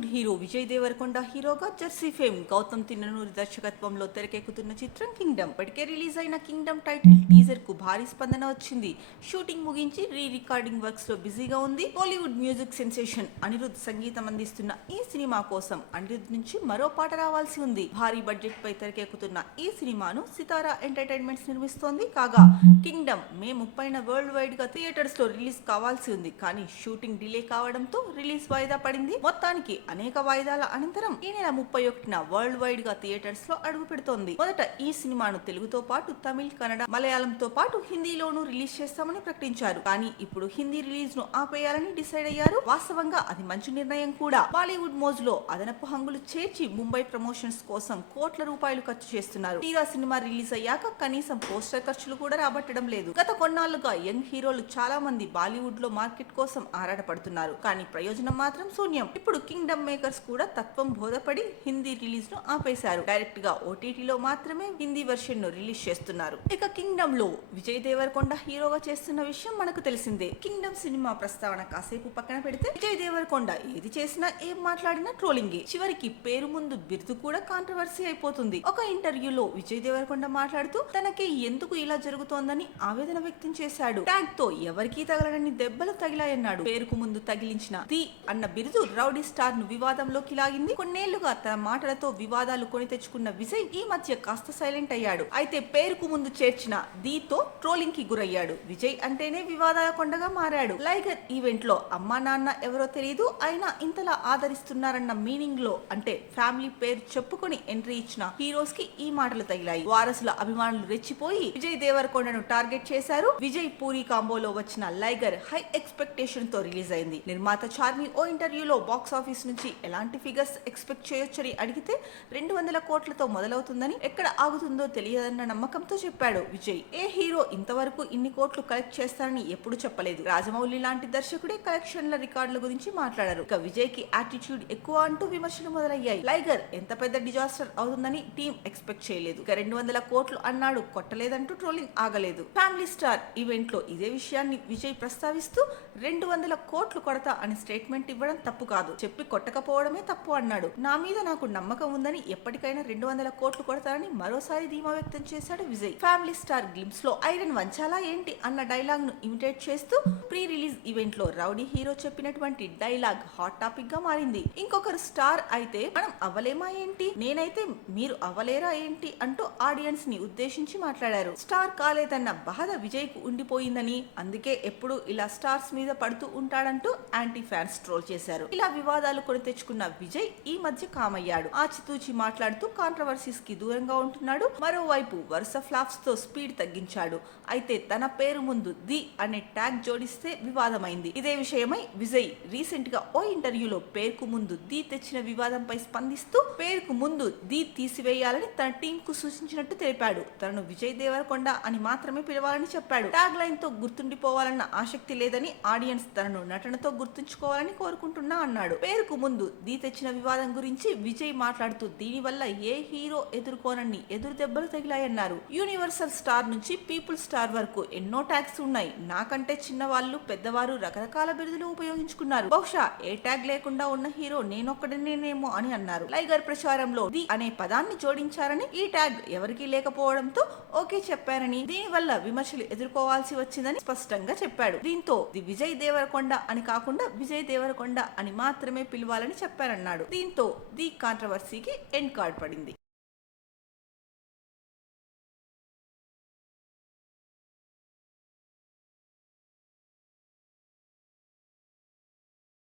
Bollywood hero Vijay Devarakonda హీరోగా Jersey fame Gautam Tinnanuri దర్శకత్వంలో తెరకెక్కుతున్న చిత్రం కింగ్డమ్. ఇప్పటికే రిలీజ్ అయిన కింగ్డమ్ టైటిల్ టీజర్ కు భారీ స్పందన వచ్చింది. షూటింగ్ ముగించి రీ రికార్డింగ్ వర్క్స్ లో బిజీగా ఉంది. బాలీవుడ్ మ్యూజిక్ సెన్సేషన్ అనిరుద్ సంగీతం అందిస్తున్న ఈ సినిమా కోసం అనిరుద్ నుంచి మరో పాట రావాల్సి ఉంది. భారీ బడ్జెట్ పై తెరకెక్కుతున్న ఈ సినిమాను సితారా ఎంటర్టైన్మెంట్స్ నిర్మిస్తోంది. కాగా కింగ్డమ్ మే 30న వరల్డ్ వైడ్ గా థియేటర్స్ లో రిలీజ్ కావాల్సి ఉంది. కానీ షూటింగ్ డిలే కావడంతో రిలీజ్ వాయిదా పడింది. మొత్తానికి అనేక వాయిదాల అనంతరం ఈ నెల 31న వరల్డ్ వైడ్ గా థియేటర్స్ లో అడుగు పెడుతోంది. మొదట ఈ సినిమాను తెలుగుతో పాటు తమిళ్, కన్నడ, మలయాళంతో పాటు హిందీలోనూ రిలీజ్ చేస్తామని ప్రకటించారు. కానీ ఇప్పుడు హిందీ రిలీజ్ ను ఆపేయాలని డిసైడ్ అయ్యారు. వాస్తవంగా అది మంచి నిర్ణయం కూడా. బాలీవుడ్ మోజులో అదనపు హంగులు చేర్చి ముంబై ప్రమోషన్స్ కోసం కోట్ల రూపాయలు ఖర్చు చేస్తున్నారు. తీరా సినిమా రిలీజ్ అయ్యాక కనీసం పోస్టర్ ఖర్చులు కూడా రాబట్టడం లేదు. గత కొన్నాళ్లుగా యంగ్ హీరోలు చాలా మంది బాలీవుడ్ లో మార్కెట్ కోసం ఆరాటపడుతున్నారు. కానీ ప్రయోజనం మాత్రం శూన్యం. ఇప్పుడు కింగ్డమ్ మేకర్స్ కూడా తత్వం బోధపడి హిందీ రిలీజ్ ను ఆపేశారు. డైరెక్ట్ గా ఓటీటీలో మాత్రమే హిందీ వెర్షన్ ను రిలీజ్ చేస్తున్నారు. ఇక కింగ్డమ్ లో విజయ్ దేవరకొండ హీరోగా చేస్తున్న విషయం మనకు తెలిసిందే. కింగ్డమ్ సినిమా ప్రస్తావన కాసేపు పక్కన పెడితే విజయ్ దేవరకొండ ఏది చేసినా ఏం మాట్లాడినా ట్రోలింగే. చివరికి పేరు ముందు బిరుదు కూడా కాంట్రవర్సీ అయిపోతుంది. ఒక ఇంటర్వ్యూలో విజయ్ దేవరకొండ మాట్లాడుతూ తనకి ఎందుకు ఇలా జరుగుతోందని ఆవేదన వ్యక్తం చేశాడు. ట్యాగ్ తో ఎవరికీ తగలనని దెబ్బలు తగిలాయన్నాడు. పేరుకు ముందు తగిలించిన ది అన్న బిరుదు రౌడీ స్టార్ ను వివాదంలోకి లాగింది. కొన్నేళ్లుగా తన మాటలతో వివాదాలు కొని తెచ్చుకున్న విజయ్ ఈ మధ్య కాస్త సైలెంట్ అయ్యాడు. అయితే పేరుకు ముందు చేర్చిన దీతో ట్రోలింగ్ కి గురయ్యాడు. విజయ్ అంటేనే వివాదాల కొండగా మారాడు. లైగర్ ఈవెంట్ లో అమ్మా నాన్న ఎవరో తెలియదు, అయినా ఇంతలా ఆదరిస్తున్నారన్న మీనింగ్ లో అంటే ఫ్యామిలీ పేరు చెప్పుకొని ఎంట్రీ ఇచ్చిన హీరోస్ కి ఈ మాటలు తగిలాయి. వారసుల అభిమానులు రెచ్చిపోయి విజయ్ దేవరకొండను టార్గెట్ చేశారు. విజయ్ పూరి కాంబోలో వచ్చిన లైగర్ హై ఎక్స్పెక్టేషన్ తో రిలీజ్ అయింది. నిర్మాత చార్మి ఓ ఇంటర్వ్యూలో బాక్స్ ఆఫీస్ నుంచి ఎలాంటి ఫిగర్స్ ఎక్స్పెక్ట్ చేయొచ్చని అడిగితే 200 కోట్లతో మొదలవుతుందని, ఎక్కడ ఆగుతుందో తెలియదన్న నమ్మకంతో చెప్పాడు విజయ్. ఏ హీరో ఇంతవరకు ఇన్ని కోట్లు కలెక్ట్ చేస్తారని ఎప్పుడు చెప్పలేదు. రాజమౌళి లాంటి దర్శకుడే కలెక్షన్ల రికార్డుల గురించి మాట్లాడారు. ఇక విజయ్ కి యాటిట్యూడ్ ఎక్కువ అంటూ విమర్శలు మొదలయ్యాయి. లైగర్ ఎంత పెద్ద డిజాస్టర్ అవుతుందని టీం ఎక్స్పెక్ట్ చేయలేదు. ఇక 200 కోట్లు అన్నాడు, కొట్టలేదంటూ ట్రోలింగ్ ఆగలేదు. ఫ్యామిలీ స్టార్ ఈవెంట్ లో ఇదే విషయాన్ని విజయ్ ప్రస్తావిస్తూ 200 కోట్లు కొడతా అని స్టేట్మెంట్ ఇవ్వడం తప్పు కాదు, చెప్పి కొట్టకపోవడమే తప్పు అన్నాడు. నా మీద నాకు నమ్మకం ఉందని ఎప్పటికైనా 200 కోట్లు కొడతారని మరోసారి ధీమా వ్యక్తం చేశాడు విజయ్. ఫ్యామిలీ స్టార్ గ్లిమ్స్ లో ఐరన్ వంచాలా ఏంటి అన్న డైలాగ్ ను ఇమిటేట్ చేస్తూ ప్రీ రిలీజ్ ఈవెంట్ లో రౌడీ హీరో చెప్పినటువంటి డైలాగ్ హాట్ టాపిక్ గా మారింది. ఇంకొకరు స్టార్ అయితే మనం అవ్వలేమా ఏంటి, నేనైతే మీరు అవ్వలేరా ఏంటి అంటూ ఆడియన్స్ ని ఉద్దేశించి మాట్లాడారు. స్టార్ కాలేదన్న బాధ విజయ్ కు ఉండిపోయిందని, అందుకే ఎప్పుడు ఇలా స్టార్స్ మీద పడుతూ ఉంటాడంటూ యాంటీ ఫ్యాన్స్ ట్రోల్ చేశారు. ఇలా వివాదాలు కొని తెచ్చుకున్న విజయ్ ఈ మధ్య కామయ్యాడు. ఆచితూచి మాట్లాడుతూ కాంట్రవర్సీస్ కి దూరంగా ఉంటున్నాడు. మరోవైపు వరుస ఫ్లాప్స్ తో స్పీడ్ తగ్గించాడు. అయితే తన పేరు ముందు ది అనే ట్యాగ్ జోడిస్తే వివాదమైంది. ఇదే విషయమై విజయ్ రీసెంట్ గా ఓ ఇంటర్వ్యూలో పేరుకు ముందు ది తెచ్చిన వివాదంపై స్పందిస్తూ పేరుకు ముందు ది తీసివేయాలని తన టీం కు సూచించినట్టు తెలిపాడు. తనను విజయ్ దేవరకొండ అని మాత్రమే పిలవాలని చెప్పాడు. ట్యాగ్ లైన్ తో గుర్తుండిపోవాలన్న ఆసక్తి లేదని, ఆడియన్స్ తనను నటనతో గుర్తుంచుకోవాలని కోరుకుంటున్నా అన్నాడు. పేరుకు ముందు ది తెచ్చిన వివాదం గురించి విజయ్ మాట్లాడుతూ దీనివల్ల ఏ హీరో ఎదుర్కోనని ఎదురు దెబ్బలు తగిలాయన్నారు. యూనివర్సల్ స్టార్ నుంచి పీపుల్ స్టార్ వరకు ఎన్నో ట్యాగ్స్ ఉన్నాయి. నాకంటే చిన్నవాళ్ళు, పెద్దవారు రకరకాల బిరుదులు ఉపయోగించుకున్నారు. బహుశా ఏ ట్యాగ్ లేకుండా ఉన్న హీరో నేనొక్కడనేమో అని అన్నారు. లైగర్ ప్రచారంలో ది అనే పదాన్ని జోడించారని, ఈ ట్యాగ్ ఎవరికీ లేకపోవడంతో ఓకే చెప్పారని, దీనివల్ల విమర్శలు ఎదుర్కోవాల్సి వచ్చిందని స్పష్టంగా చెప్పాడు. దీంతో ది విజయ్ దేవరకొండ అని కాకుండా విజయ్ దేవరకొండ అని మాత్రమే పిలవాలని చెప్పారన్నాడు. దీంతో ది కాంట్రవర్సీకి ఎండ్ కార్డ్ పడింది.